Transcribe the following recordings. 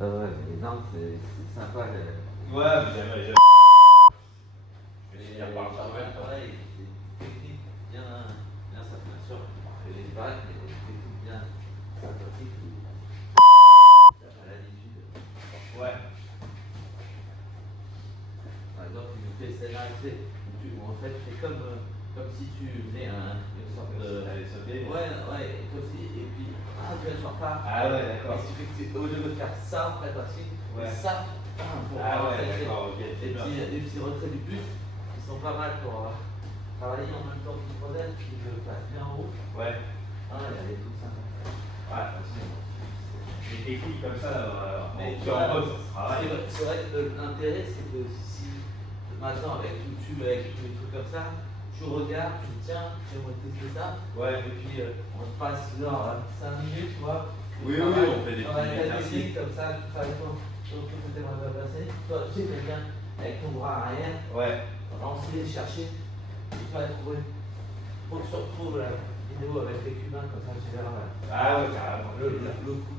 Ouais, mais non, c'est sympa. Ouais, mais j'aime. Je me suis dit, Ouais, par contre, les techniques bien ça bien sûr. Les bacs, mais les techniques bien sympathiques. T'as pas l'habitude. ouais. Par exemple, tu nous fais celle-là, tu sais, en fait, c'est comme si tu faisais une sorte de. Allez, sauter. Ouais, comme si, et puis, tu vas sur pas. Ah ouais, d'accord. Et ce qui fait que au lieu de faire ça, en fait, aussi, Ouais. ça, pour Ah ouais, faire d'accord, ok. des petits retraits du buste qui sont pas mal pour travailler en même temps que tu modèle, tu le passes bien en haut. Ouais. Ah, il y a des trucs sympas. Ouais, des techniques comme ça, Mais tu en mode, ça se travaille. c'est vrai que l'intérêt, c'est que si maintenant, avec YouTube, avec tous les trucs comme ça, tu regardes, tu dis tiens, j'aimerais tester ça. Ouais. Et puis on se passe genre 5 minutes, tu vois. Oui, on fait des petits exercices. techniques comme ça, tu fais ton truc que tu aimerais pas passer. Toi, tu sais, quelqu'un avec ton bras arrière, Ouais. lancer, chercher, tu vas trouver. Faut que tu retrouves la vidéo avec les cubains, comme ça tu verras Ah ouais, carrément. le coup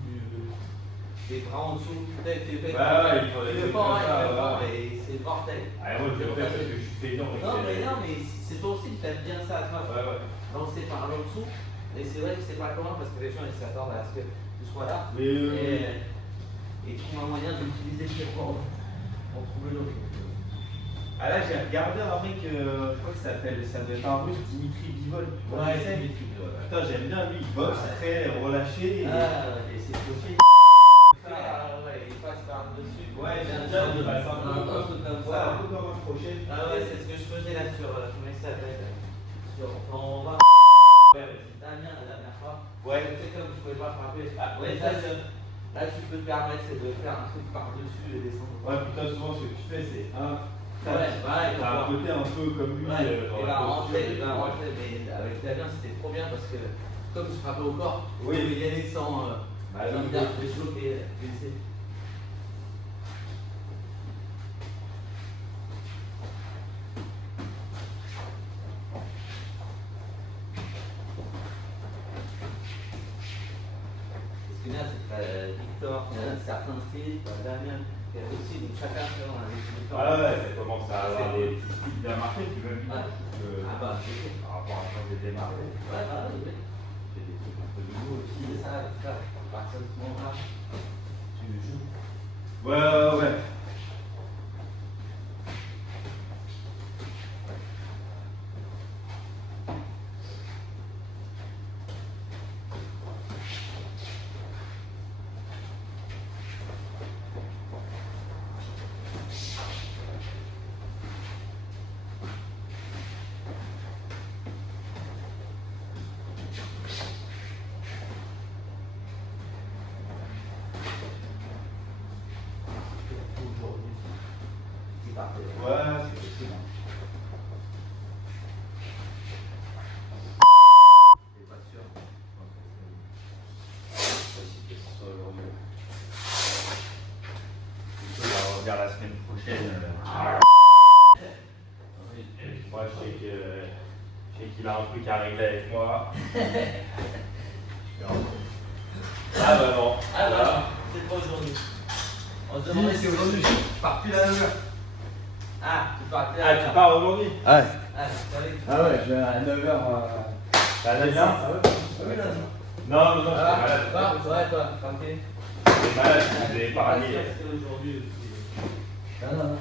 des bras en dessous. Tu sais, tu fais. Ouais, il faut des trucs comme ça. Mais c'est mortel. Ah, moi, je le fais parce que je suis feignant. Non, mais c'est toi aussi qui aimes bien ça, toi. Ouais. Lancer par là dessous. Et c'est vrai que c'est pas commun parce que les gens ils s'attendent à ce que tu sois là. Mais et trouvent un moyen d'utiliser ce pour trouver l'autre. ah là, j'ai regardé un mec, je crois que ça doit être un russe, Dimitri Bivol. Ouais, c'est Dimitri Bivol. Putain, j'aime bien lui, il boxe très relâché et c'est possible. Ouais, il passe par-dessus. Ouais, j'aime bien, il passe un peu comme ça, un peu comme un crochet. Ah ouais, c'est ce que je faisais là sur, comment il s'appelle, sur, on va. Ouais, c'est Damien la dernière fois. Ouais. C'est comme je pouvais pas frapper. Ah, ouais, Là, tu peux te permettre de faire un truc par-dessus et descendre. Ouais, putain, souvent ce que tu fais, c'est un. Ouais, t'as un côté un peu comme lui. Ouais, dans il la va posture rentrer, et tout, ouais. mais avec Damien, c'était trop bien parce que, comme je frappais au corps, Oui. il y allait sans bien développer, blessé. 50 styles, Damien, qui a aussi, donc chacun fait un des Ah ouais, ça commence à avoir des petits styles bien marqués, puis même ouais. Ah bah, c'est par rapport à quand j'ai démarré. Ouais, bah oui, oui. J'ai des trucs un peu nouveaux aussi. C'est ça, à partir de ce moment-là, tu joues. Ouais. Ouais, c'est possible. C'est pas sûr. C'est possible que ce soit aujourd'hui. Du coup, on va revenir la semaine prochaine. Moi, je sais qu'il a un truc à régler avec moi. Ah bah non. Ah bah, c'est pas aujourd'hui. On se demandait si aujourd'hui, je pars plus à 9h. Ah, tu pars plus à 9h. Ah, tu pars aujourd'hui? Ouais. Ah Ouais, je vais à 9h. T'as la bien? Non, je suis malade. Ouais, toi, tranquille. Je suis malade, je vais épargner. C'était aujourd'hui aussi. Non.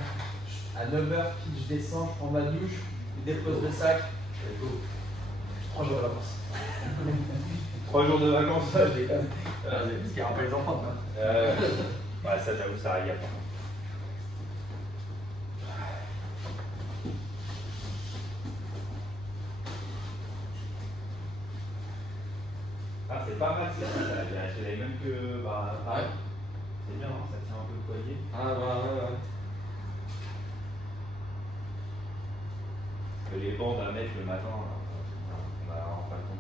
À 9h, puis je descends, je prends ma douche, je dépose le sac. Et go. 3 jours de vacances. 3 jours de vacances, ça, j'ai quand même. Parce qu'il y a un peu les enfants, quoi. Ouais, ça, j'avoue, ça régale. Ah, c'est pas mal, ça. J'ai acheté les mêmes que. Bah, pareil. C'est bien, hein, ça tient un peu le collier. Ah bah ouais. Parce que les bandes à mettre le matin, on a en fin de compte.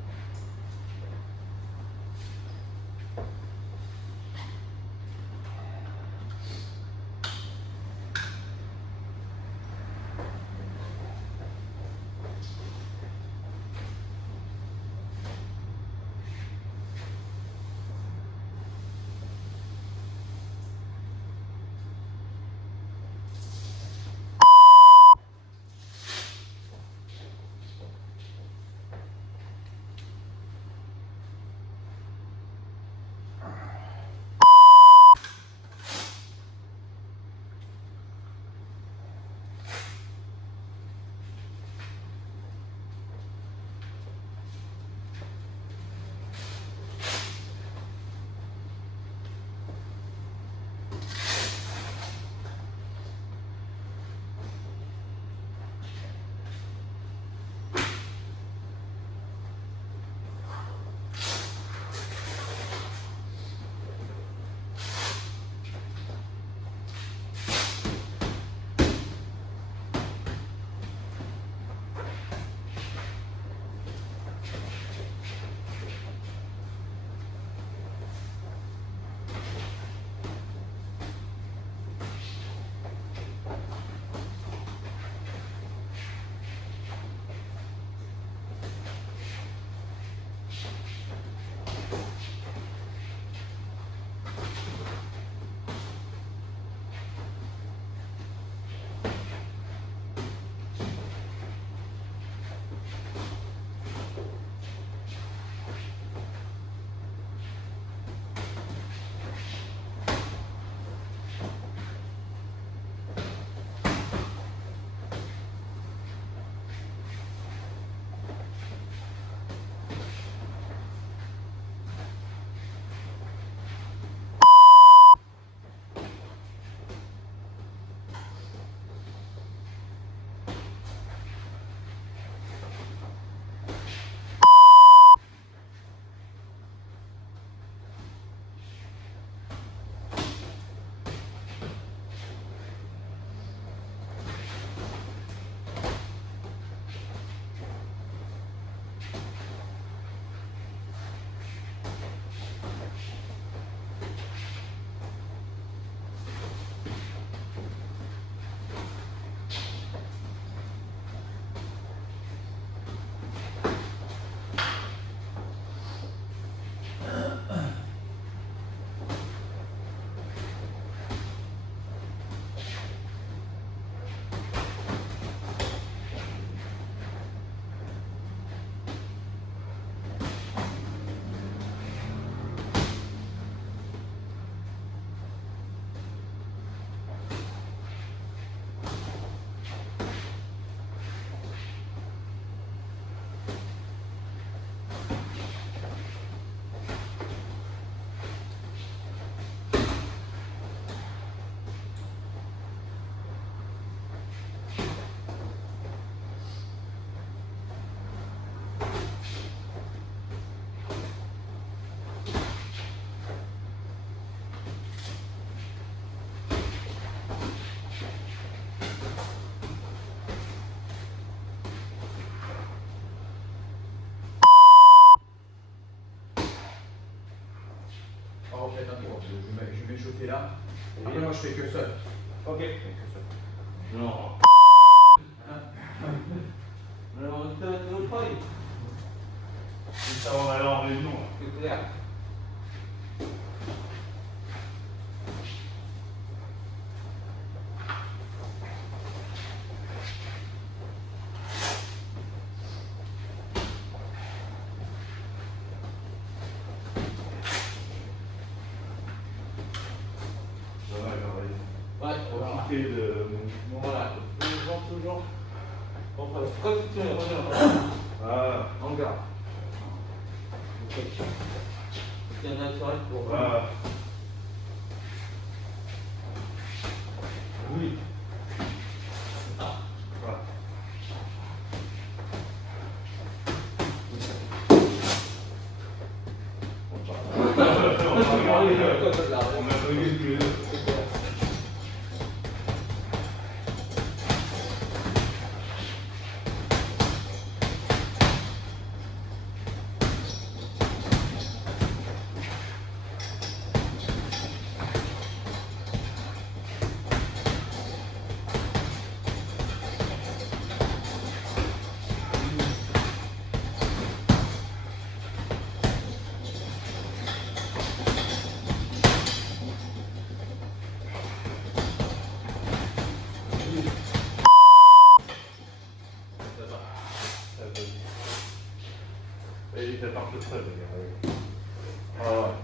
je vais chauffer là. Après, moi, je fais que seul. Ok. Non. Alors, t'as le travail. Juste avant d'aller en réunion. Là. C'est clair. Ça va, Ouais, voilà. profiter de mon mouvement. Voilà. Toujours. On va continuer. Ah, En garde. C'est un naturel pour. ah. Oui. Ah. On a brûlé tous les deux. Il était un peu seul, les gars. Ah ouais.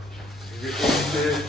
Je vais commencer.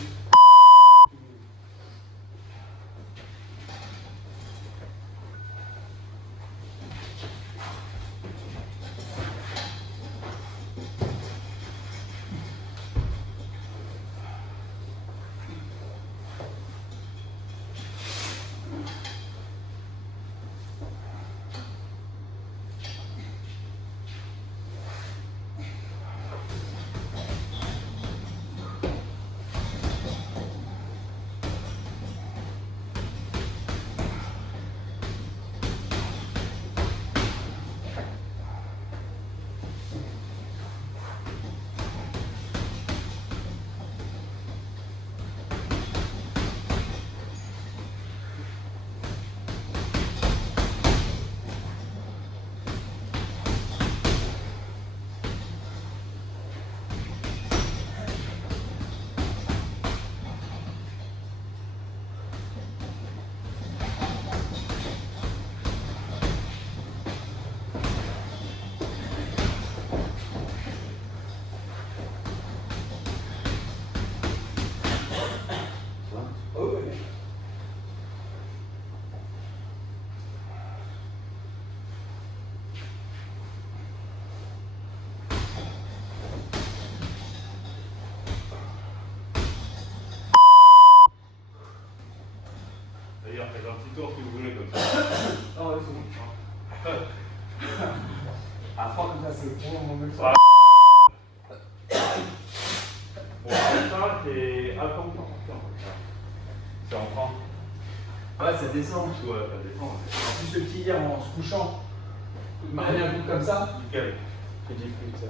D'ailleurs, faites un petit tour si vous voulez comme ça. Non, ouais, c'est bon. À fond, comme ça, c'est pour mon même Ouais. Bon, ça, c'est à temps c'est en train. Ouais, ça descend. Ouais, ça descend. En plus, le petit hier, en se couchant, il m'a rien vu comme ça. Nickel. J'ai dit, putain.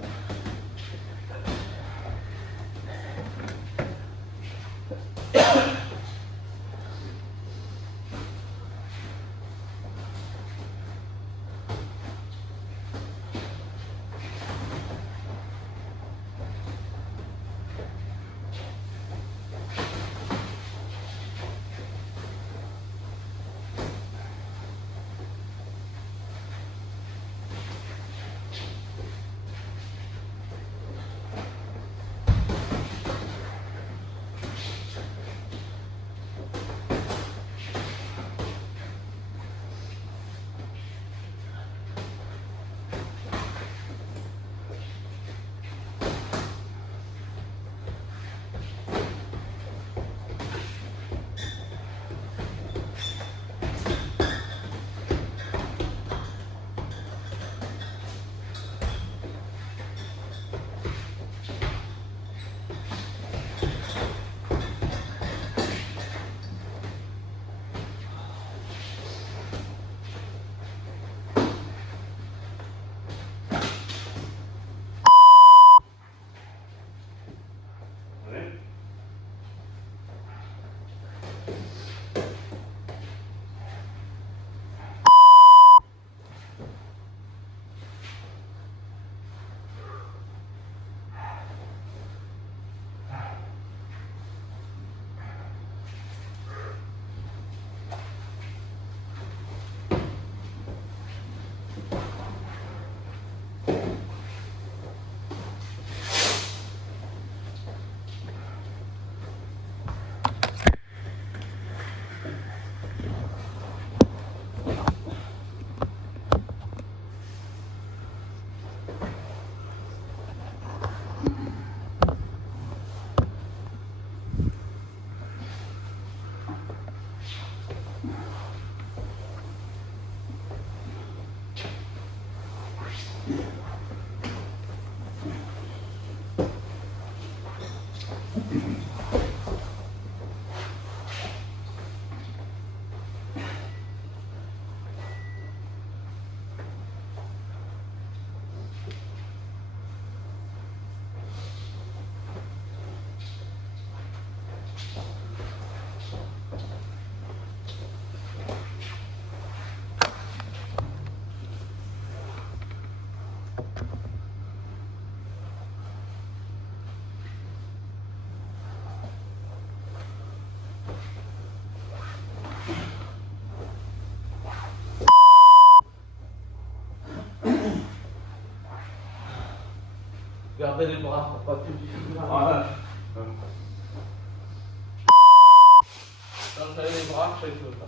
Gardez les bras pour pas tout difficilement. Voilà. Quand j'avais les bras, je savais pas.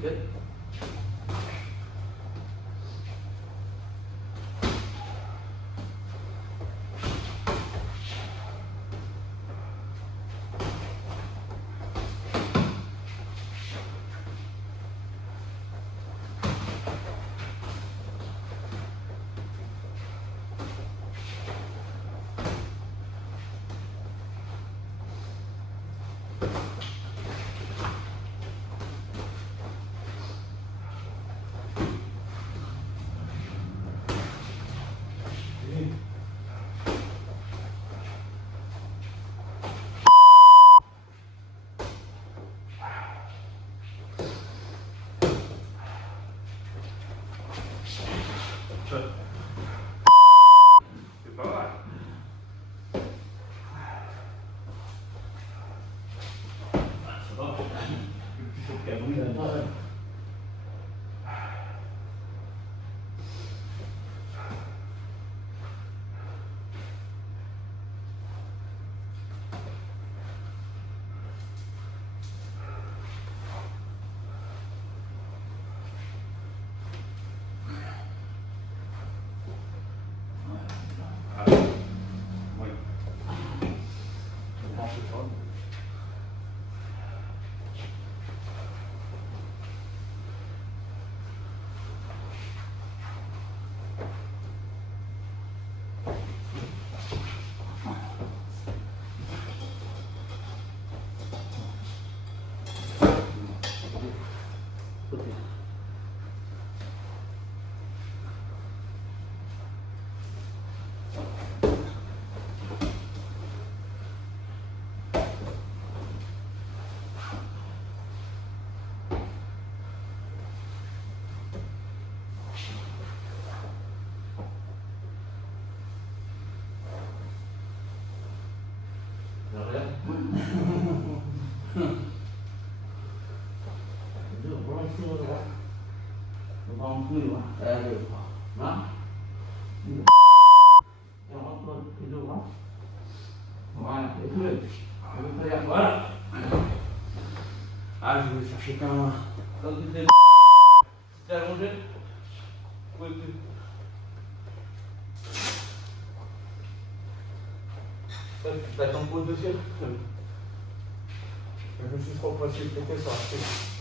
Good. C'est pas mal. Ça va. Le petit saut de cabri là. Oui. On fait ça. Voilà. Ah, je voulais chercher qu'un. Quand tu t'es allongé, je pouvais plus. T'as ton pot de dessus. Je me suis trop précipité sur la suite.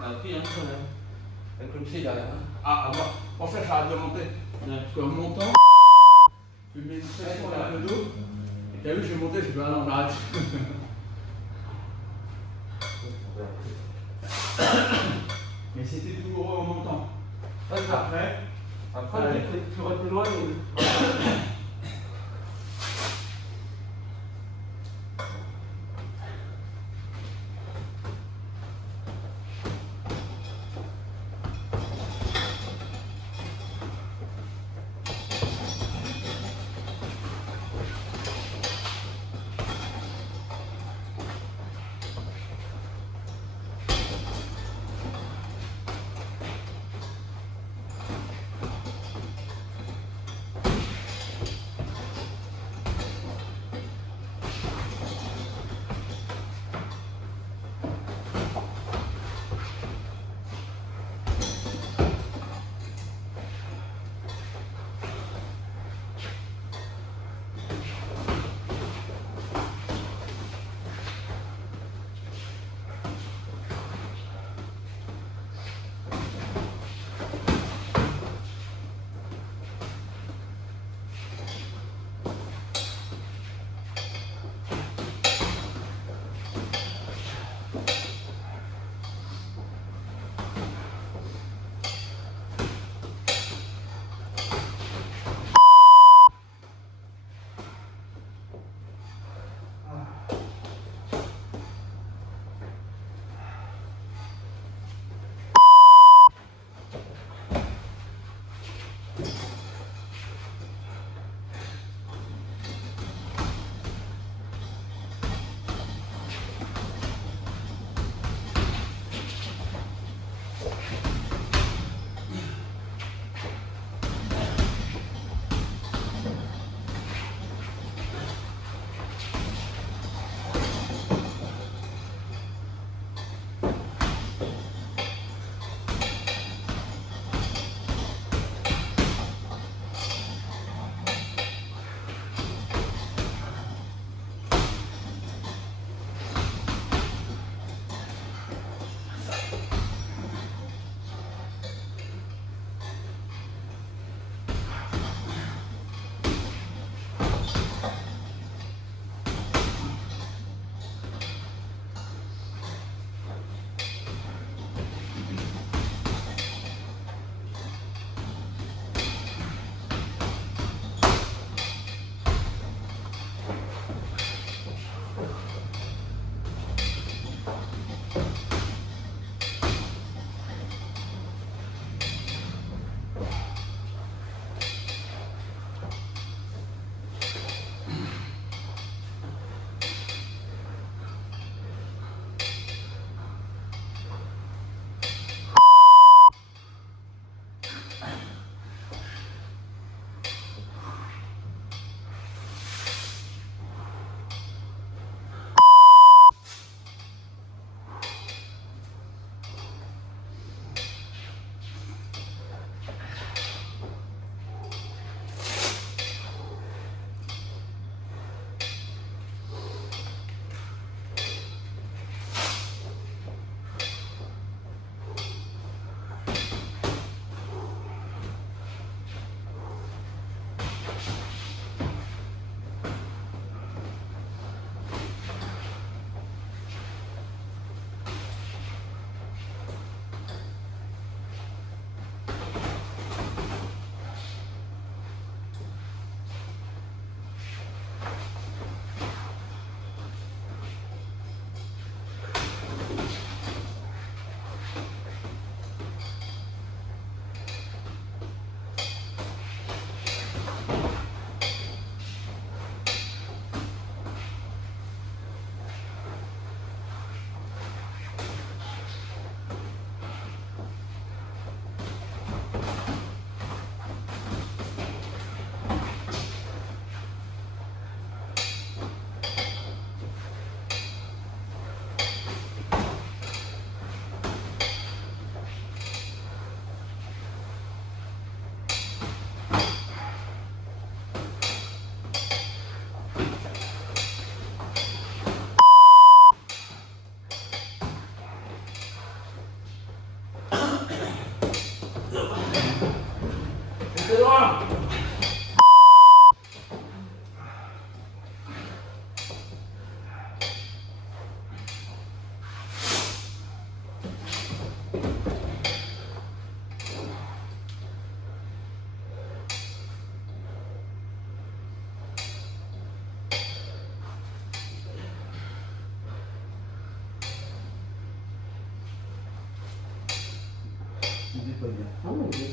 Appuie quand même. Avec le pied derrière. Ah, moi, en fait, j'arrête de monter. Ouais. Parce qu'en montant, je mets une pression vers le dos. Et t'as vu, je vais monter, je dis, ah non, j'arrête. Mais c'était douloureux en montant. Après, Après, tu aurais plus loin. C'est loin. Il est pas bien. Ah non, il est...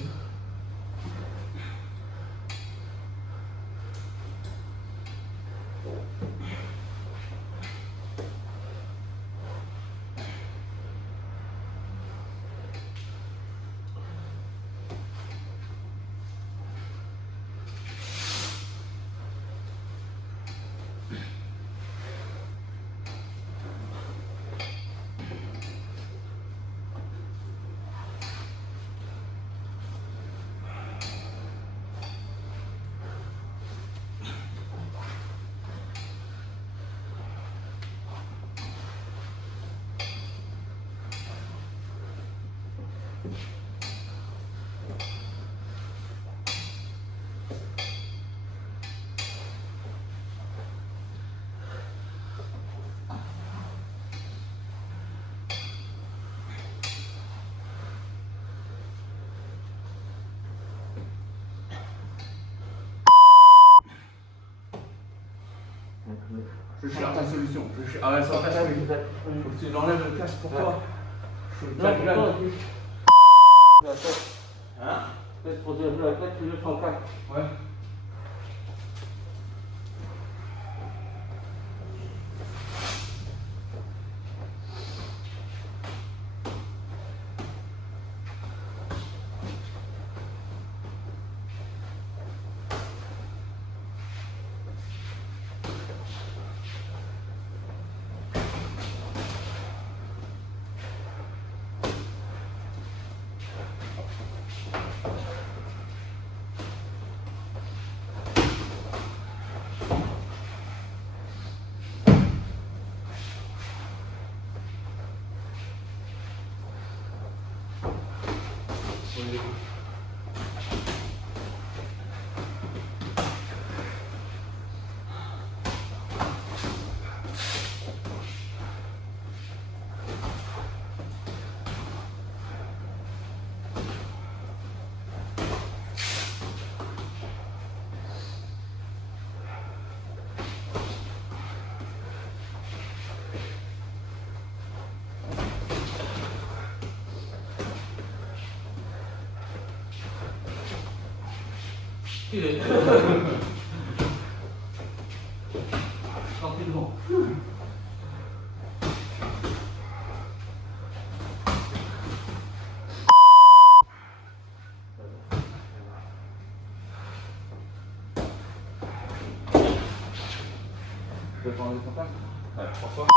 Je cherche la solution. Ah ouais, ça va pas. Faut que tu l'enlèves le casque pour toi. Faut que tu Non, la pourquoi glanes. la tête. Hein? Peut-être pour dire la tête, tu veux son casque. Ouais. Tranquillement. Tu veux prendre le contact? Ouais, François.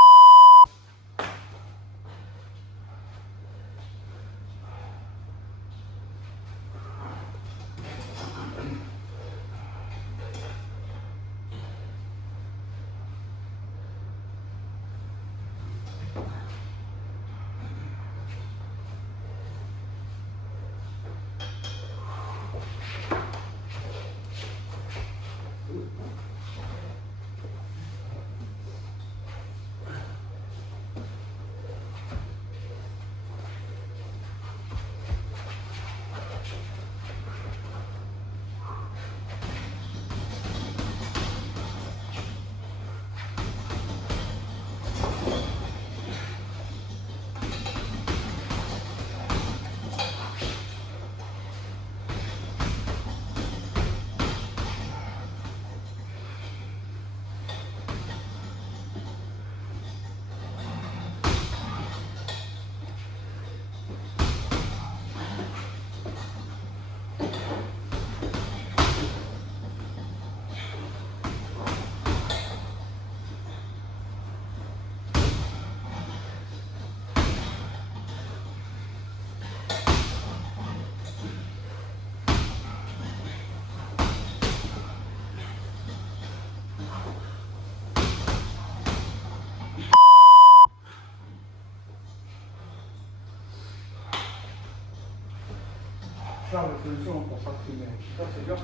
solution pour pas fumer. Ça, c'est dur.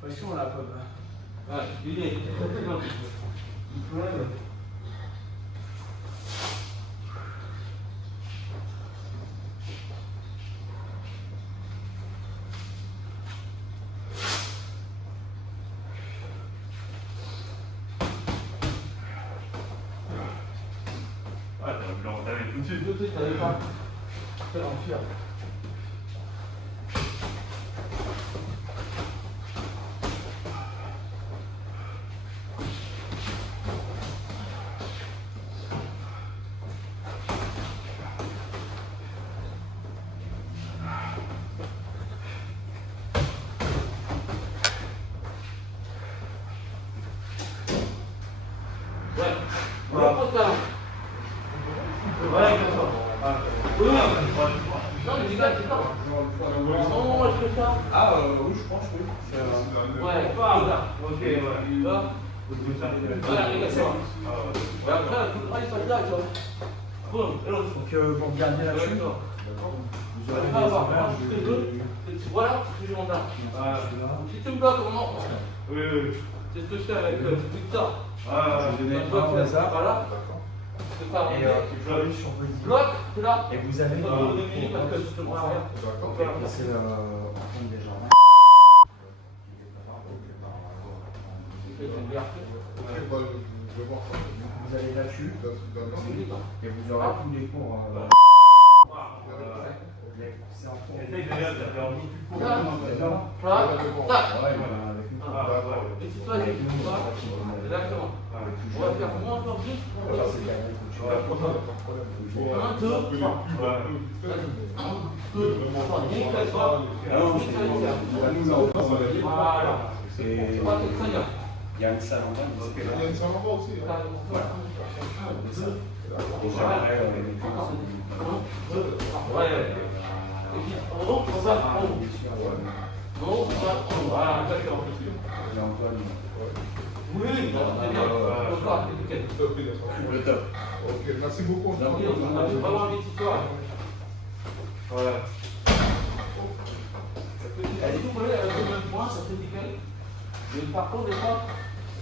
Pression là, Paul. Ouais, il est. Ah, t'as voulu entamer tout de suite. Tout de suite, t'avais pas. Quel enfer. Ouais. Voilà. Ouais, comme ça. Oui, oui. Non, mais les gars, c'est pas. Non, moi je fais ça. Ah, oui, je pense, oui. Ouais, pas là. Ok, ouais. Là. Voilà, les gars, c'est bon. Et après, tout le travail, ça là, tu vois. Boum, et l'autre. Donc vous regardez là-dessus. D'accord. Vous Tu aurez vas des avoir images un petit peu. Voilà, je suis en là. Ah, Si tu me bloques, comment? oui, oui. C'est ce que je fais avec Victor. Ah, Je vais Un donner bloc, un au hasard. voilà. C'est pas Et rentré. vous allez sur vos idées. Bloc, c'est là. Et vous avez Dans 2 minutes parce que je te vois rien. Et c'est en compte des gens. Vous allez là-dessus et vous aurez tous les cours. C'est en cours. essaye déjà, ça fait envie. Là, là, tac. Et si toi, tu vois, exactement. On va faire moins encore plus. 1, 2, 3. 1, 2, 3. Nickel, toi. Voilà. Et Toi, c'est très bien. il y a une salle en bas. Il y a une salle en bas aussi. Hein. Et après, on est plus dans Ouais. Et puis, en haut, on va en haut. En haut, on va en haut. Voilà, exactement. Et Antoine, Oui, c'est bien. Bonsoir, c'est nickel. Top, d'accord. le top. Ok, merci beaucoup. On a vraiment envie de s'histoire. Ouais. Elle est tout collée avec le même point, ça fait nickel. Mais par contre, des fois,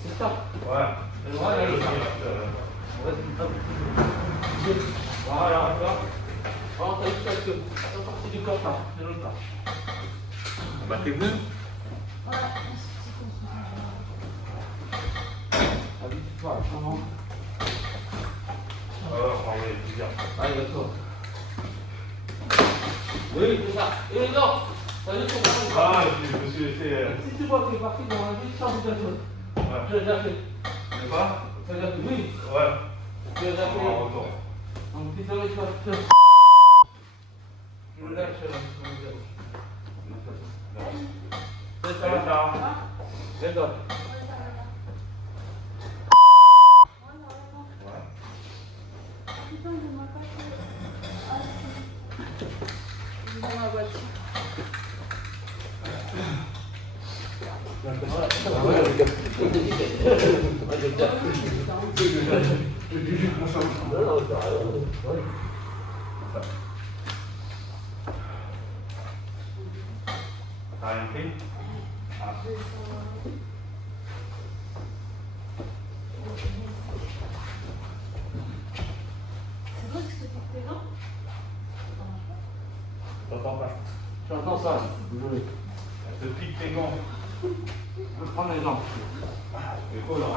c'est ça. Ouais. Et voilà, il est ça. Voilà, d'accord. Alors, t'as juste avec la partie du corps, là. C'est l'autre là. Bah, t'es venu? Habite-toi, comment? On va les dire. Allez, d'accord. Oui, c'est ça. Et non, ça veut dire qu'on va. Ah, je me suis laissé. Si tu vois qu'il est parti dans la vie, change de personne. Ouais. Tu l'as déjà fait. Mais pas? Ça veut dire que oui, Ouais. tu l'as déjà fait. En retour. Donc, si tu avais fait. Je le lâche. C'est ça. C'est ça. Putain, il m'a pas fait. Ah, si. Dans ma voiture. T'as rien fait? Ah. C'est vrai que c'était présent. T'entends pas? J'entends ça. Elle te pique tes gants. Je vais prendre les jambes. Les collants.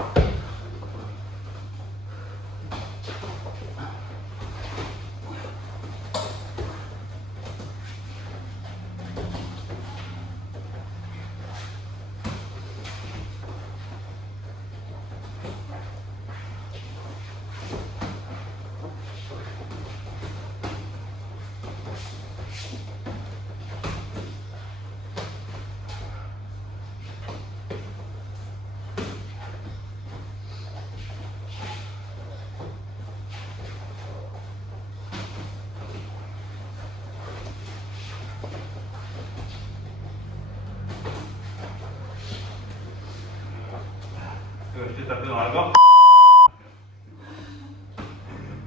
Je t'ai tapé dans la gorge.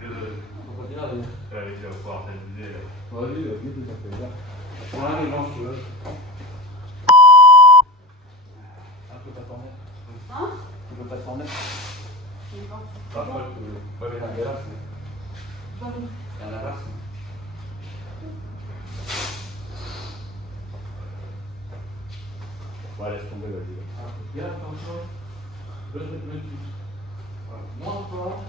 Désolé. On va dire, Je vais pouvoir t'amuser. Vas-y, tout à fait. Là. Voilà les gens, si tu veux. Un peu pas t'en mettre. Hein? Tu veux pas t'en mettre? Je sais pas. Pas folle, pas bien la glace. Bon. Il y en a là. Ouais, laisse tomber, vas-y. Regarde, attention. Le truc. Moi encore.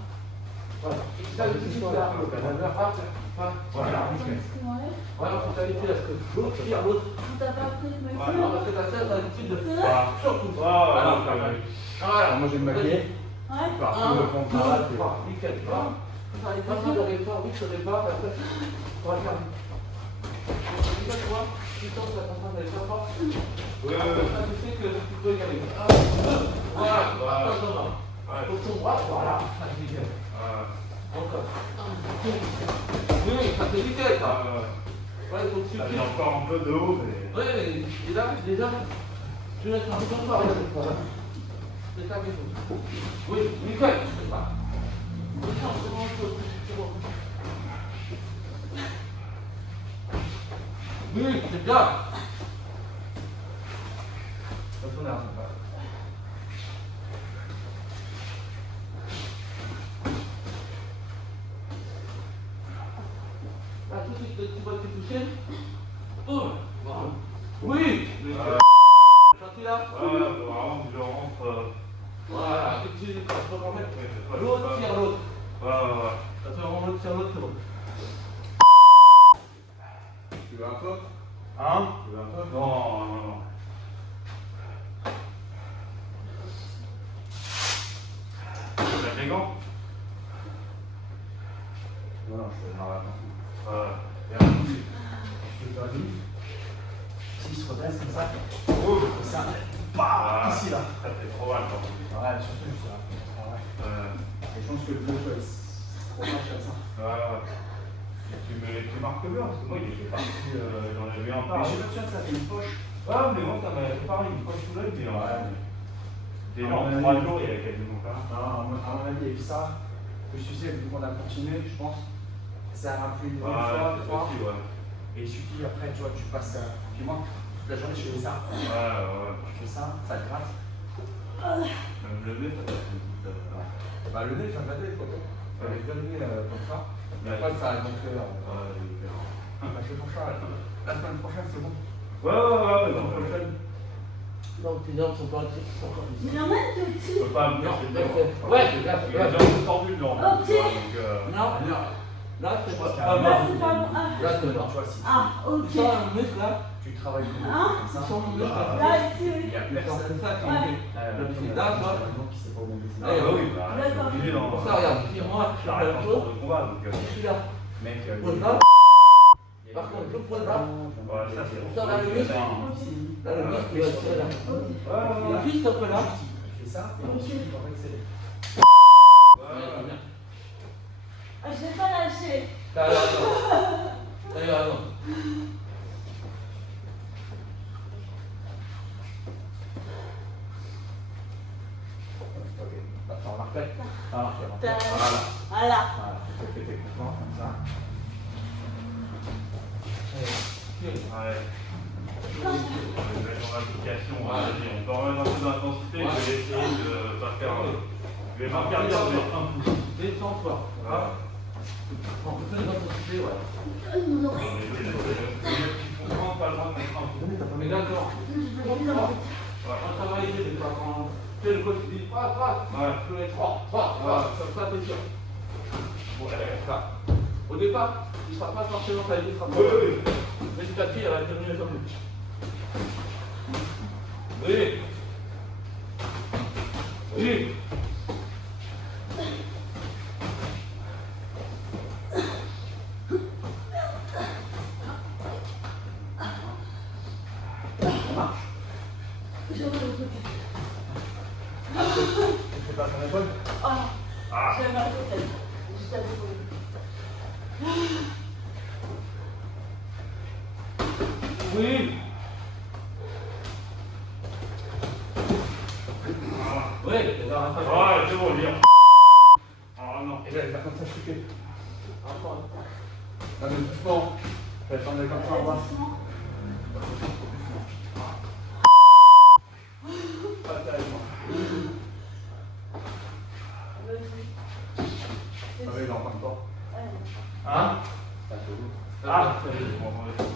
Voilà. Ça, le petit là. Voilà. Voilà, faut t'habituer à ce que l'autre tire l'autre. T'as pas appris le Voilà, parce que ta tête a l'habitude de Ouais. faire. Surtout. Ah, pas mal. Voilà. Moi, j'ai me maquiller. Ouais. Parce que le fond de parade, c'est- Nickel. Ça arrive pas, ça n'arrive pas, oui, ça n'arrive pas, après, on va le faire. Tu vois, tu sens que la contrainte n'est pas forte. Ouais. Ça, tu sais que tu peux y aller. Voilà, attention, pour ton bras, voilà, ça c'est nickel. Encore. Oui, ça c'est nickel, ça. Ouais, donc tu Ça fais. vient encore un peu de haut, mais. Ouais, et là, déjà, tu laisses un peu comme ça, regarde. C'est ça qu'il faut. Oui, nickel. Oui, c'est bien. Attention, là, c'est pas. Là, tout de suite, tu vois que tu touches. Oh, oui. Gentil là. Vraiment, je rentre. Voilà, et tu faut en mettre. L'autre tire l'autre. Ouais. Attends, l'autre tire l'autre, c'est bon. Tu veux un peu? Hein? Tu veux un peu? Non. T'as tes gants? Non, je te marre attention. Je te dis. S'il se redresse comme ça. Oh! Ça. Ah, Ici là. ça fait trop mal, quoi. Ouais, surtout ça. Ouais. Et je pense que le bleu, c'est trop moche comme ça. Tu marques bien, parce que moi, il était parti, j'en ai vu un Mais par. j'ai l'impression que ça fait une poche. Ouais, mais moi, ça m'a fait pareil, une poche sous l'œil, mais déjà en Ouais. 3 jours, il y avait quasiment pas. Non, à mon avis, et puis ça, que tu sais, vu qu'on a continué, je pense, ça a pris une fois, Ouais, deux c'est fois. possible, ouais. Et il suffit après, tu vois, tu passes. Puis moi, toute la journée, je fais ça. Ouais. Je fais ça, ça gratte. Même le nez, ça t'a fait. Bah, le nez, j'ai regardé les photos. J'avais bien le nez comme ça. Ouais. Après, ça a gonflé. Ouais, Bah, c'est pour ça. La semaine prochaine, c'est bon. ouais, La non, semaine prochaine. Donc, tes jambes sont pas encore Tu l'emmènes tout de je suite? peux pas me dire, c'est bien. Ouais, c'est là, Il est déjà un peu tordu, non. Ok. Tu vois, donc, Non, là, c'est pas. Là, c'est pas bon. Ah, Là, c'est bon, tu vois, si ah, tu ok. sens un muscle là, Tu travailles comme Hein? tu sens un muscle là. Là, ici, oui. Il y a Tu sens personne. comme ça qui Ouais. me fait. Là, tu vois. qui sait pas où on est. Ah, bah oui, bah, D'accord. il est dans. Pour ça, regarde, tire-moi, je fais la J'arrête même en chose. sport de combat, donc. Je suis là. Mec, Pose là. Par contre, je pose là. Ouais, ça, c'est Pour ça, là, le muscle. Là, le muscle, il va tirer là. Ouais. Et juste un peu là. Il fait ça, et ensuite, il va accélérer. Ah, je vais pas lâcher. T'as raison. T'as raison. Ok, attends, on refait. Ah, ok, on T'as- refait. Voilà. Voilà. Voilà, tu fais tes mouvements comme ça. Ouais. Dans l'application, on peut en mettre un peu d'intensité, je vais essayer de pas faire. Je vais pas faire dire de mettre un coup. Détends-toi. Voilà. On peut faire une intensité, ouais. Les petits comprends pas le droit de mettre un coup. Mais d'accord. On travaille des fois quand tu fais le coach, tu dis pas, Ouais. je vais 3, comme ça t'es sûr. Bon, allez, ça. Au départ, tu ne seras pas forcément ta vie, tu seras pas. Oui. Mais si ta fille, elle va devenir comme lui. Oui. Oui. Je vais le côté. Tu fais pas ton épaule? Ah, j'ai mal au tête. Je t'avoue. Oui. Oui, c'est dans la face. Ouais, c'est bon, viens. Ah non. Et là, il va comme ça chuter. Encore. Là, mais doucement. Je vais attendre comme ça, on va. Doucement. Pas sérieusement. Vas-y. Ah oui, il est en train de temps. Allez. Hein? Ah, ça y est, je m'entendais.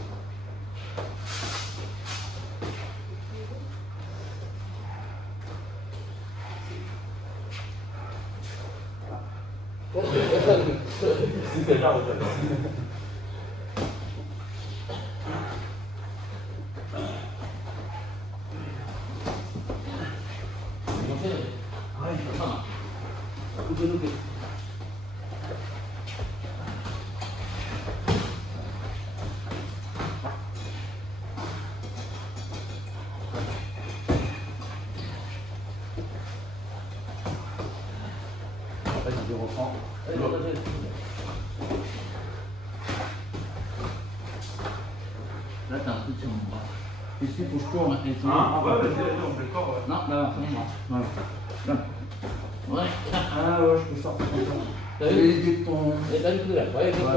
C'est là, vous avez. Vas-y, je reprends. Là, t'as un truc sur mon bras. Ici, faut que je tourne. Et tu Hein? Ouais, vas-y, vas-y, on fait le corps, ouais. Non, là, c'est bon. Là. Ouais. Ah ouais, je peux sortir comme ça. T'as vu? Les idées de ton. Et là, du coup, là. Ouais, c'est ça.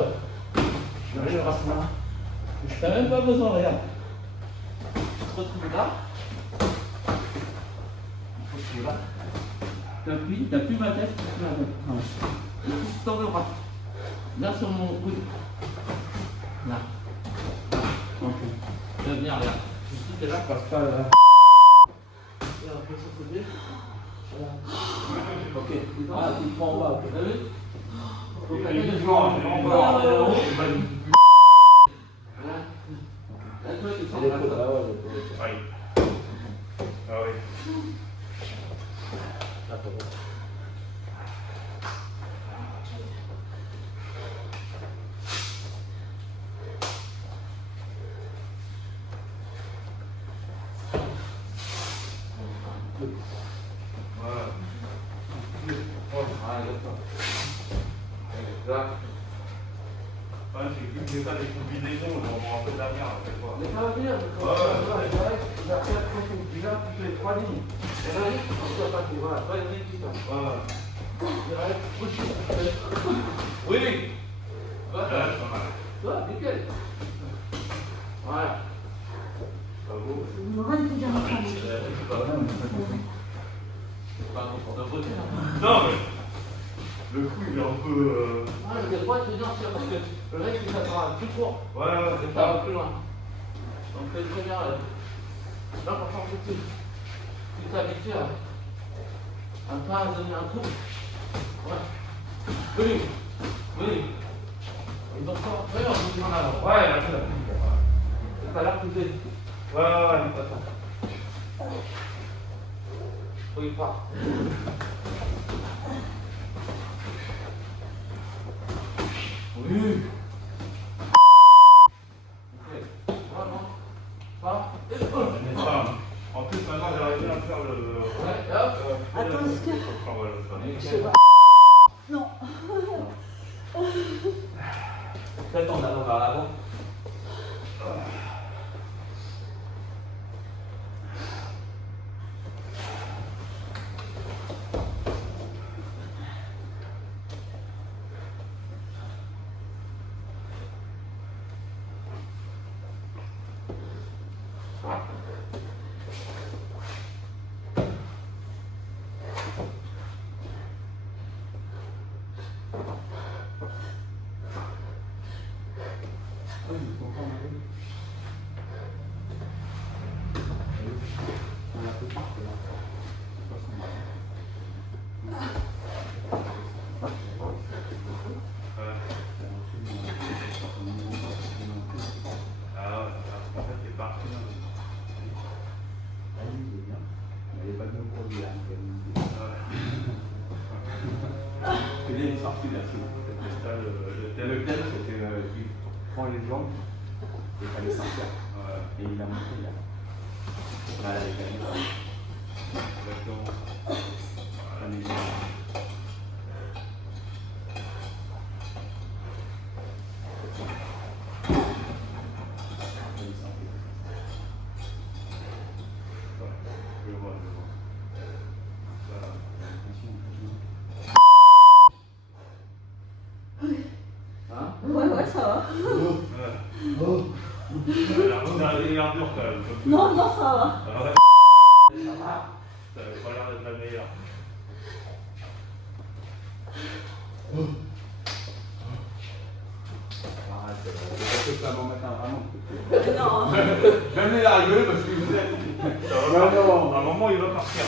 Je reste là. T'as même pas besoin, regarde. Tu te retrouves là. Faut que tu es là. T'as plus ma tête, t'as plus ma tête. Ouais. Et puis, tu tends le bras. Là, sur mon coude. Là. Ok. Tu vas venir, regarde. Ici, t'es là. Je passe pas là. Et un peu sur le côté. Voilà. Ok. Ah, tu te prends en bas, ok. T'as vu? Il y a une joie, il y a une joie. Ouais, ouais, ouais. Vas-y. Là. Là, toi, tu sens Les là. côtes, là, ouais, les côtes. Aïe. Ah oui. Attends. Voilà. Ah, d'accord. Là. Ouais, j'ai vu que j'ai pas des combinaisons, on un peu de la merde à chaque fois. Mais ça va venir, il va faire tu fais 3 lignes. Et là, on va passer, voilà, 3 lignes qui sont. Voilà. Oui. Ouais, c'est pas mal. Toi, nickel. Voilà. Bravo. Non, mais le coup, il est un peu. Ah, mais des fois, tu veux dire, parce que le mec, il s'attend plus court. Ouais, ouais, Et c'est ça va ça. plus loin. Donc, fais très bien. Là, par contre, tu t'habitues à pas donner un coup. Ouais. Oui. Oui. Et donc, ça, on bouge en avant. Ouais, là, c'est là. Ça a l'air que c'est. Ouais, ouais, Oui, pas. Oui. Ok. Vraiment. Pas. Et le ouais. En plus, maintenant, j'ai arrêté à faire le. Ouais, hop. Attends, est-ce que. Ah, voilà, ça. Nickel. Non. Fais ton talon vers l'avant. Ah, en fait, c'est parti. Il n'y avait pas de produit là. Ouais. Il est sorti là. C'était ça le thème. Le thème c'était il prend les jambes et il fallait sortir. Ouais, Et il a montré là. Voilà, il a mis. exactement. Voilà, les jambes. Je vois, je vois. Voilà. Hein? Ouais, ouais, ça va. Ouais. non, ça va. Non, non, ça va. Ah ouais. Ça avait pas l'air d'être la meilleure. Arrête, c'est que ça va mettre un vraiment. Non. Jamais la rigoler parce que vous êtes. Non. À un moment, il va partir.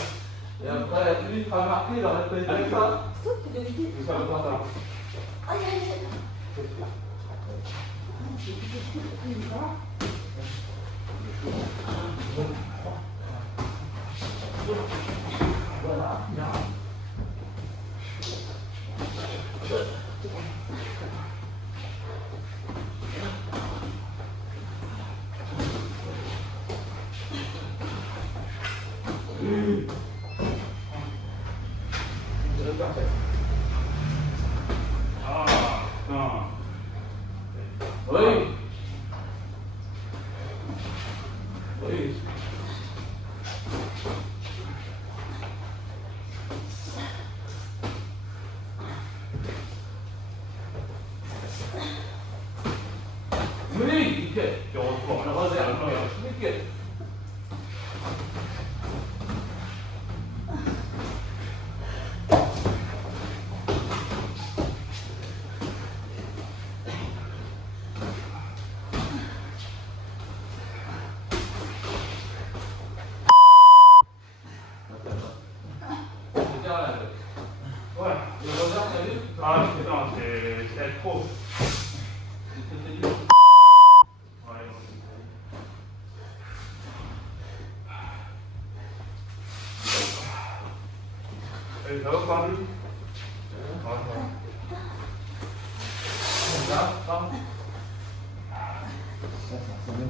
Et après, lui, il a marqué, il aurait fait ça. Stop, tu devais dire. Et ça va pas ça. Aïe, aïe, aïe. Ah, putain. Oui. Oui. Oui, nickel. Tu reprends. Je reviens. Nickel. Ouais. Le revers, t'as vu? Ah putain, c'est trop. Ouais, non. Ça va pas lui?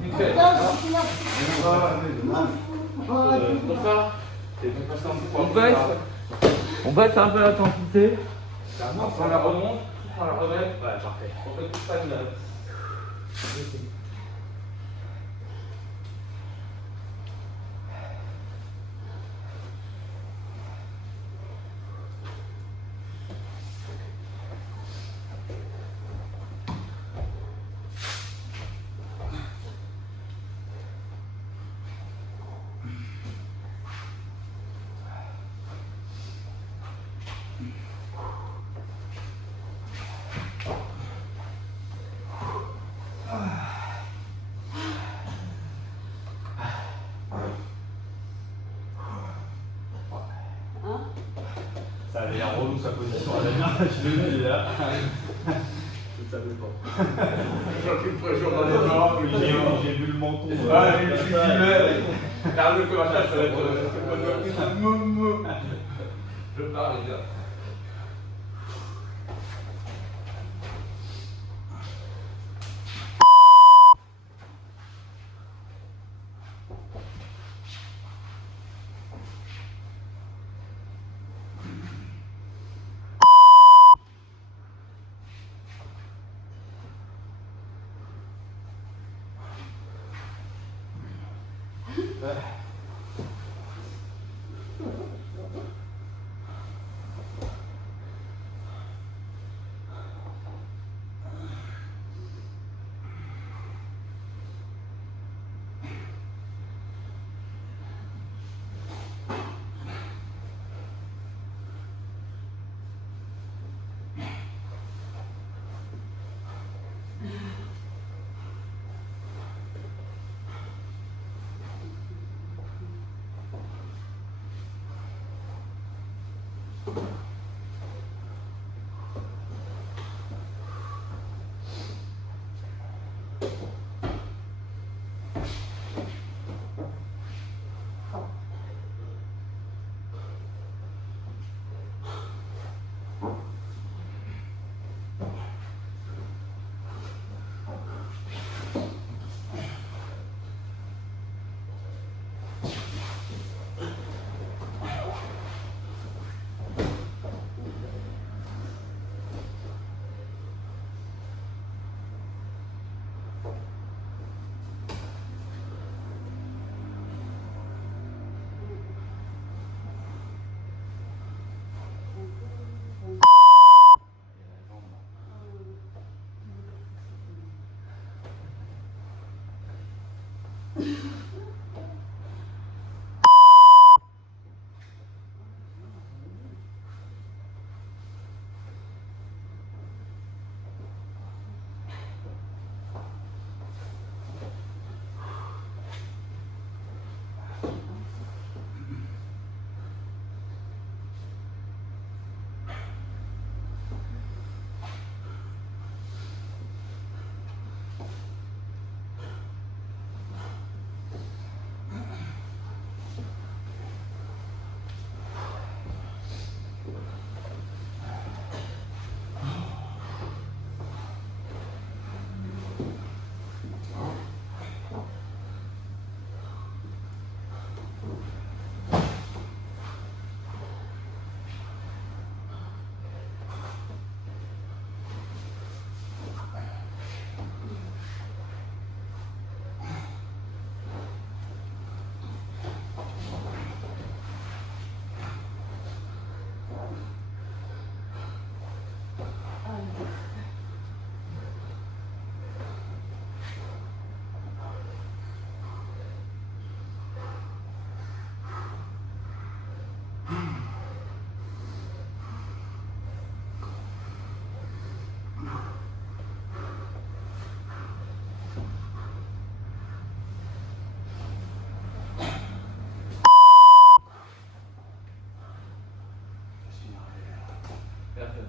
Nickel. Non, je suis là. Comme ça. On On baisse un peu l'intensité. On la remonte, on la remet. Ouais, parfait. On fait tout ça de neuf. Hein? Ça avait l'air relou sa position à la main, je l'ai vu là. Je savais pas. J'ai vu le menton. Ah, il suffit de regarde que la chasse, ça va être. Je pars, les gars.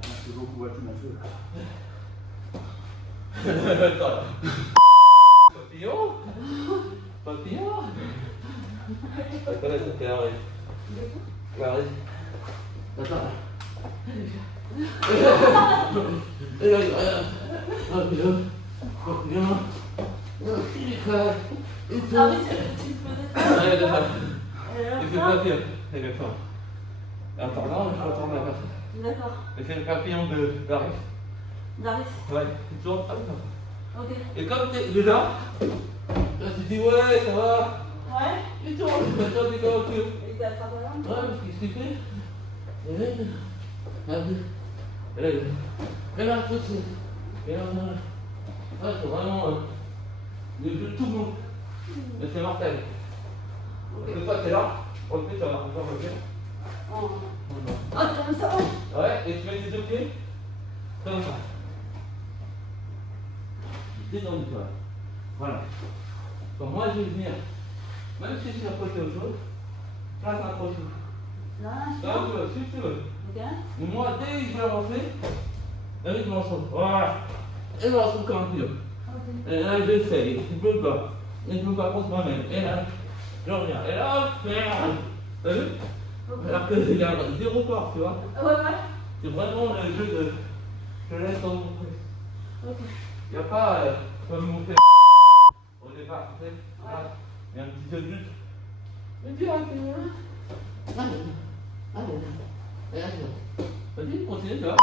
Merci beaucoup à tout mon feu. Papillon. Papillon. Attends, ça fait arrêter. Arrête. Attends. Ah oui, c'est tu peux Il fait papillon. Exactement. Attends, non, je retourne la personne. D'accord. Il fait le papillon d'Arif. D'Arif. Ouais, tu tournes comme ça. Ok. Et comme t'es là, tu dis ouais, ça va. Ouais. Et tu tournes, toi t'es comme que. Et t'as pas de langue? Ouais, qu'est-ce qu'il fait? Et là, tout c'est. Et là, ouais, c'est vraiment. Tout le monde. Mais c'est mortel. Et toi, t'es là. Ok, ça va encore me faire. Oh. Ah, comme ça. Ouais, et tu mets tes deux pieds comme ça. Détends-toi. Voilà. Comme moi, je vais venir. Même si je suis approché aux choses, place un crochet. Là, Là, tu veux, si tu veux. ok. Mais moi, dès que je vais avancer, là, je m'en sors. Voilà. Et je m'en sors comme un pion. Ok. Et là, j'essaye. Je ne peux pas. Et je ne peux pas contre moi-même. Et là, je reviens. Et là, hop, merde. T'as vu? Alors qu'il y a zéro corps, tu vois. Ouais, ouais. C'est vraiment le jeu de. Je te laisse dans mon truc. Ok. Il n'y a pas comme mon fait au départ, tu sais. Là, il y a un petit jeu de lutte. Mais tu vois, vas-y, continue, tu vois.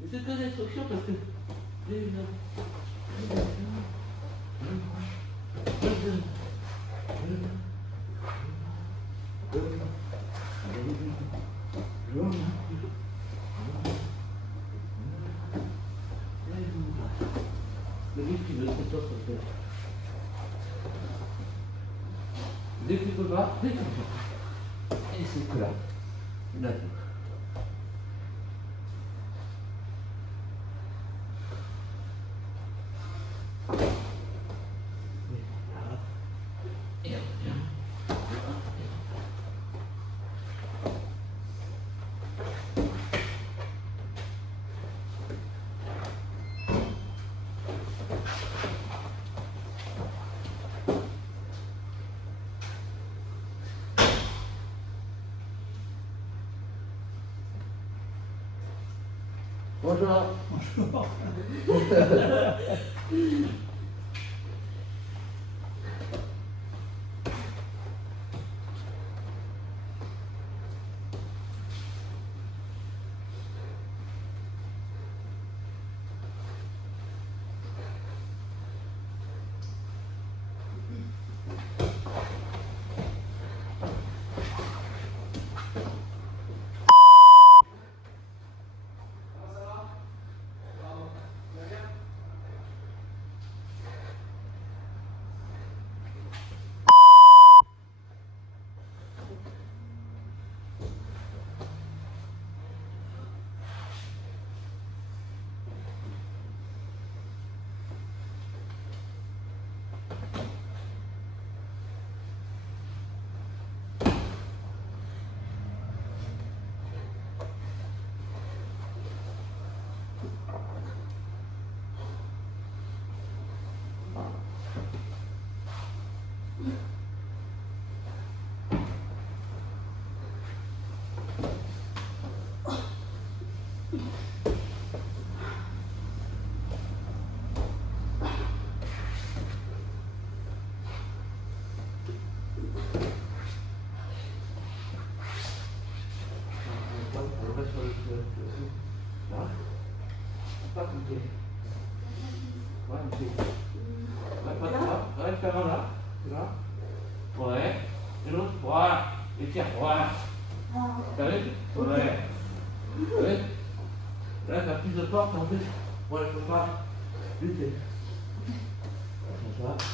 Mais c'est très instruction parce que. Dès que tu peux pas, dès que tu peux pas. Et c'est que là. D'accord. Bonjour. Bonjour. Ok. Ouais, ok. Ouais, fais là. Là. Ouais. Et l'autre, voilà. Et tiens, voilà. T'as vu? Ouais. Ouais. Là, t'as plus de porte en plus. Moi, je peux pas lutter. Comme ça.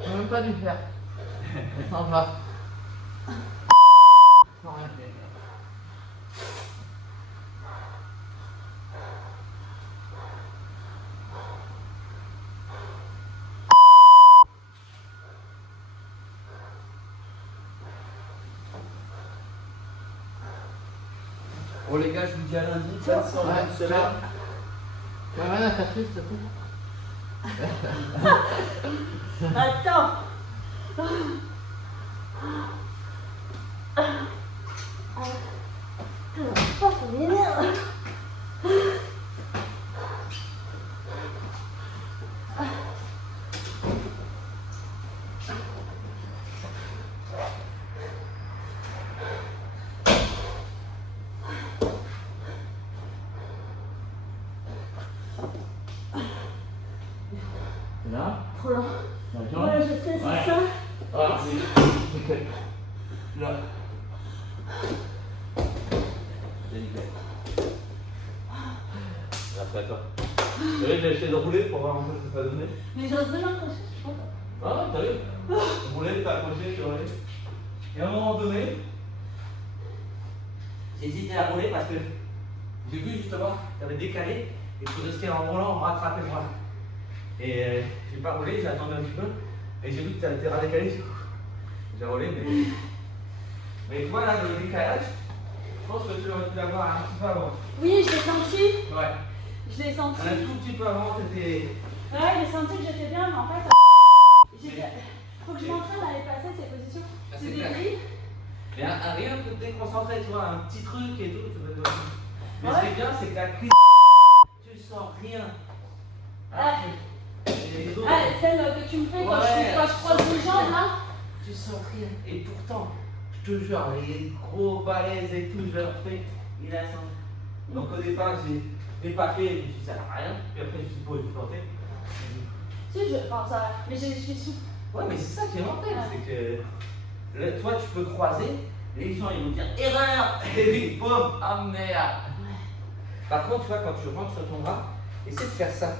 On va même pas lui faire. Ça va. Sans rien faire. Bon les gars, je vous dis à lundi, bonne semaine. Tu as rien à faire, s'il te plaît. Attends. Oh, ça m'énerve. Là. Trop lent. D'accord. Ouais, je sais, c'est Ouais. ça. Voilà, c'est nickel. Là. C'est nickel. Après toi. Vous voyez, j'ai essayé de rouler pour voir un peu ce que ça donnait. Mais j'ose même accrocher, je pense. Ah, t'as vu? Rouler, t'as accroché, tu vois. Et à un moment donné, j'ai hésité à rouler parce que j'ai vu justement que t'avais décalé et tu risquais en roulant de me rattraper moi. Et j'ai pas roulé, j'ai attendu un petit peu et j'ai vu que t'étais radécalé. J'ai roulé, mais tu vois là, le décalage, je pense que tu aurais pu l'avoir un petit peu avant. Oui, je l'ai senti. Ouais. Je l'ai senti. Un tout petit peu avant, t'étais. Ouais, j'ai senti que j'étais bien, mais en fait, faut que je m'entraîne à aller passer ces positions. Ah, C'est c'est des clair. grilles. Mais rien que de te déconcentrer, tu vois, un petit truc et tout. Mais Ouais. ce qui est bien, c'est que la clé, tu sens rien. Ah. Et les autres, Ah, celle que tu me fais quand, Ouais. quand je croise les jambes là. tu sens rien. Et pourtant, je te jure, les gros balaises et tout, je leur fais, il a senti. Donc au départ, j'ai pas fait, je me suis dit, ça sert à rien. Puis après, je me suis dit, bon, je vais tenter. Si, enfin, ça va. Mais je suis souple. Ouais, mais c'est ça qui est mortel, Ouais. c'est que là, toi, tu peux croiser, les gens ils vont dire erreur, et puis boum, ah merde. Par contre, tu vois, quand tu rentres sur ton bras, essaie de faire ça.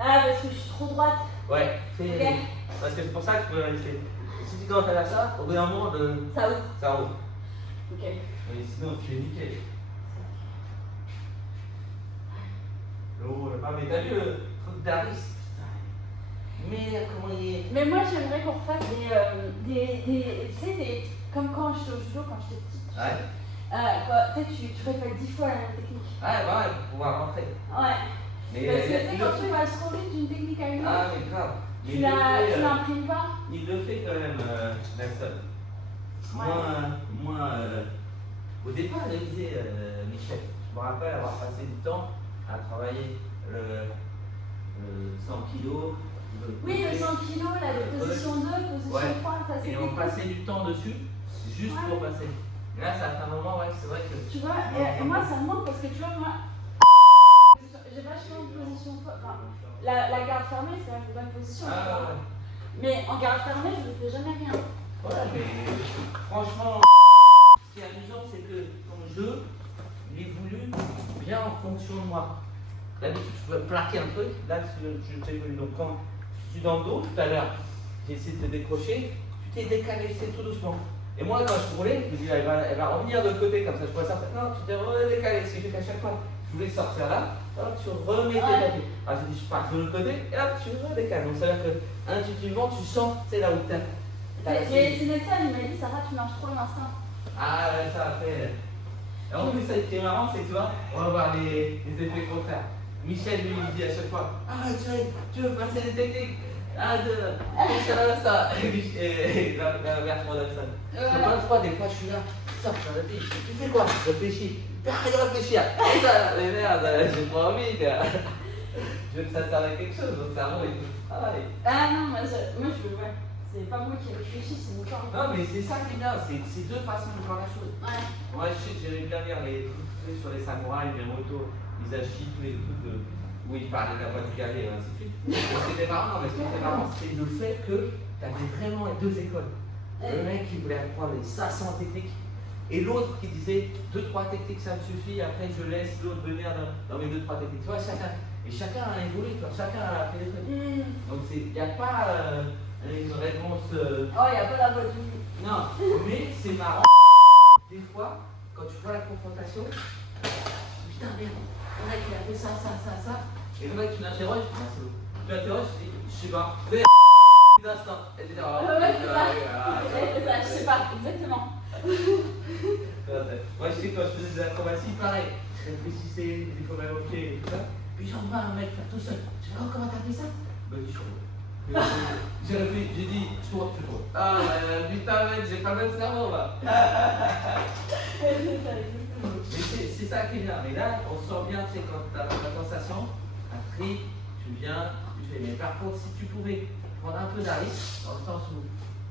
Ah, parce que je suis trop droite. Ouais, fais. Ok. Parce que c'est pour ça que tu peux rester. Si tu commences à faire ça, au bout d'un moment, Ça ouvre. ça roule. Ok. Mais sinon, tu es nickel. Mais t'as vu le truc d'Aris? Mais comment il est. Mais moi, j'aimerais qu'on refasse tu sais, comme quand j'étais au judo, quand j'étais petite. Ouais. Tu répètes 10 fois la même technique. Ouais, bah ouais, pour pouvoir rentrer. Ouais. Mais Parce que tu sais, il quand le tu fait. vas trop vite d'une technique à une autre, Ah, mais grave. Mais tu il le fait, l'imprimes pas. il le fait quand même, Nelson. Ouais. Moi, au départ, je disais, Michel, je me rappelle avoir passé du temps à travailler le 100 kilos. Oui, le 100 kg, là, de position 2, position Ouais. 3, ça c'est Et on passait du temps dessus, juste Ouais. pour passer. Et là, ça fait un moment, ouais, c'est vrai que. Tu vois, et moi ça me manque parce que tu vois, moi, j'ai vachement de position. Enfin, la garde fermée, c'est une bonne position. tu vois. Ah, Mais en garde fermée, je ne fais jamais rien. ouais, mais franchement, ce qui est amusant, c'est que ton jeu, il est voulu bien en fonction de moi. D'habitude, tu peux plaquer un truc, là, je t'ai voulu. Donc, quand je suis dans le dos, tout à l'heure, j'ai essayé de te décrocher, tu t'es décalé, c'est tout doucement. Et moi, quand je roulais, je me dis, elle va revenir de l'autre côté, comme ça, je pourrais sortir. Non, tu t'es redécalé, ce qui fait qu'à chaque fois, je voulais sortir là, hop, tu remettais ta pied. Alors, j'ai dit, je pars de l'autre côté, et hop, tu redécales. Donc, ça veut dire que, intuitivement, tu sens, c'est là où t'as. Mais c'est Nelson, il m'a dit, Sarah, tu marches trop l'instinct. Ah, ouais, ça après. Et en plus, ce qui est marrant, c'est que tu vois, on va voir les effets contraires. Michel, lui, il dit à chaque fois, ah, tu veux passer des techniques. Ah, ça. Et la Bertrand Nelson. C'est pas le froid, des fois, je suis là, ça, je réfléchis. Tu fais quoi? Je réfléchis. Arrête de réfléchir. Et ça, mais merde, j'ai pas envie, gars. Je veux que ça serve à quelque chose, donc cerveau, il faut travailler. Ah non, moi je ouais. C'est pas moi qui réfléchis, c'est mon corps. Non, mais c'est ça qui est bien, c'est deux façons de voir la chose. Ouais. Moi, je sais que j'aimais bien lire les trucs sur les samouraïs, les motos, les achis, tous les trucs où ils parlaient de la voie du galet et ainsi de suite. C'était marrant, mais ce qui était marrant, c'était le fait que tu avais vraiment les deux écoles. Le mec qui voulait apprendre les 500 techniques et l'autre qui disait 2-3 techniques ça me suffit, après je laisse l'autre venir dans mes 2-3 techniques. Tu vois, chacun a évolué, chacun a fait des trucs. Donc il n'y a pas une réponse. Oh, il n'y a pas la voie du. Non, mais c'est marrant. Des fois, quand tu vois la confrontation, putain merde, le mec il a fait ça. Et le mec tu l'interroges, tu l'interroges, tu dis, je sais pas, mais d'instant. Et tu dis, Ouais, c'est ça. C'est ça, je sais pas, exactement. Moi je sais quand je faisais de l'acrobatie, pareil, je réfléchissais, des fois même au pied et tout ça. Puis j'en vois un mec faire tout seul. Je dis, oh comment t'as fait ça? Ben je tourne. J'ai réfléchi, j'ai dit, je tourne. Ah putain mec, j'ai pas le même cerveau là. Mais c'est ça qui est bien. Mais là, on sent bien, tu sais, quand tu as la sensation, un tri, tu viens, tu fais. Mais par contre, si tu pouvais prendre un peu d'arrêt, dans le sens où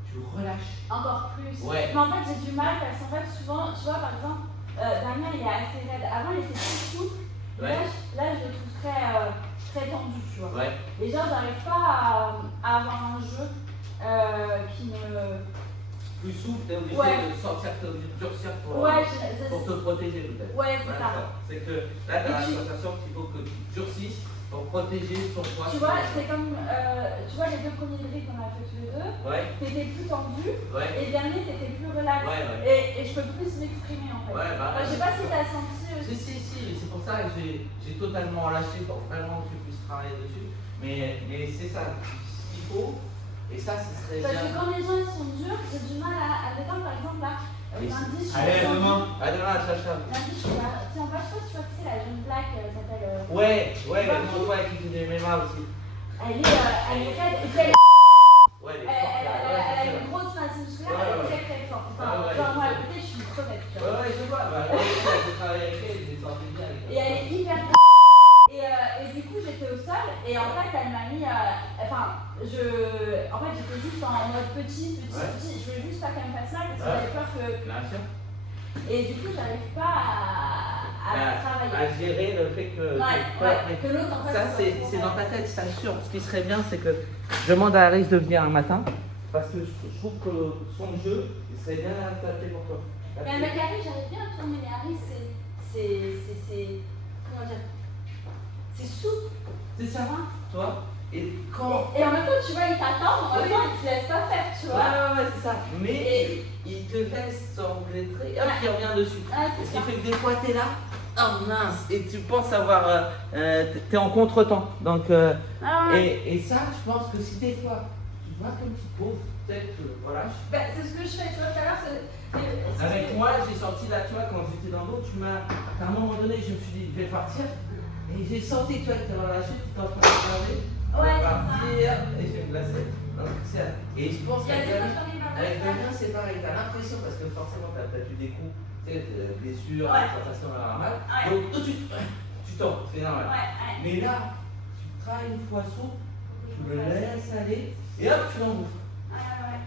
tu relâches. Encore plus. Ouais. Mais en fait, j'ai du mal parce qu'en fait, souvent, tu vois, par exemple, Damien, il est assez raide. Avant, il était plus souple. Ouais. Là, je le trouve très tendu, tu vois. Ouais. Déjà, j'arrive pas à avoir un jeu qui me. Plus souple, t'es obligé Ouais. de sortir, t'es obligé de durcir pour te protéger peut-être. Ouais, c'est ça. C'est que là, tu as la sensation qu'il faut que tu durcisses pour protéger ton poids. Tu vois, c'est comme, tu vois, les deux premiers drills qu'on a fait tous les deux, Ouais. t'étais plus tendu, Ouais. et le dernier, t'étais plus relax. Ouais. Et je peux plus m'exprimer en fait. Ouais, bah, Je sais pas si t'as senti aussi. Si, c'est pour ça que j'ai totalement lâché pour vraiment que tu puisses travailler dessus. Mais c'est ça, ce qu'il faut, et ça, ce serait Parce que bien. quand les gens ils sont durs, j'ai du mal à détendre, par exemple là, Oui, lundi, je suis allez, descendue. demain, à demain, Chacha. Lundi, je suis là. Tiens, je sais pas si tu vois qui c'est, la jeune black, elle s'appelle. Ouais, mon toi qui fait des MMA aussi. Elle est raide, et puis elle Ouais, elle a c'est une grosse masse musculaire, Ouais, elle ouais. est très forte. Ouais, Enfin, ouais. genre moi à côté, je suis une crevette, tu vois. Ouais, je vois, bah, j'ai travaillé avec elle, j'ai senti bien avec elle. Et elle est hyper et du coup j'étais au sol et en fait elle m'a mis en fait j'étais juste en mode petit, je voulais juste pas qu'elle me fasse ça parce que j'avais peur que. Bien sûr. Et du coup j'arrive pas à travailler. À gérer le fait que. Que l'autre en fait. Ça, c'est dans ta tête, ça sûr. Ce qui serait bien, c'est que je demande à Alice de venir un matin parce que je trouve que son jeu, il serait bien adapté pour toi. Mais avec Harry, j'arrive bien à tourner, mais Harry, c'est. Comment dire? C'est souple. C'est ça, toi. Et quand. Et en même temps, tu vois, il t'attend, mais en même temps, il te laisse pas faire, tu vois. Ouais, c'est ça. Mais il te laisse s'enregistrer, hop, il revient dessus. Ah, Ce c'est qui ça. fait que des fois, t'es là, oh mince, et tu penses avoir, t'es en contretemps. Donc, Ah ouais. et ça, je pense que si des fois, tu vois comme tu poses, peut-être, voilà. Ben, c'est ce que je fais, tu vois, tout à l'heure, c'est. Avec moi, j'ai senti là, tu vois, quand j'étais dans l'eau, à un moment donné, je me suis dit, je vais partir. Et j'ai senti, tu vois, que tu étais dans la chute, tu étais en train de regarder. Ouais, partir, et je vais me glacer. Et je pense Il y a des qu'avec fois, j'en ai marre de avec faire. Damien, c'est pareil, t'as l'impression, parce que forcément, t'as eu des coups, tu sais, blessures, Ouais. sensation d'avoir mal. Ouais. Donc, tout de suite, tu tombes, c'est normal. Ouais, ouais. Mais là, tu travailles une fois souple, tu me laisses aller, et hop, tu l'embouffes. Ouais.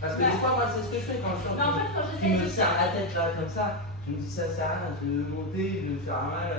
Parce que des fois, moi, c'est ce que je fais quand je suis en Mais en fait, quand tu j'essaie me de. serres la tête là, comme ça, je me dis ça sert à rien, je vais monter, je vais me faire mal.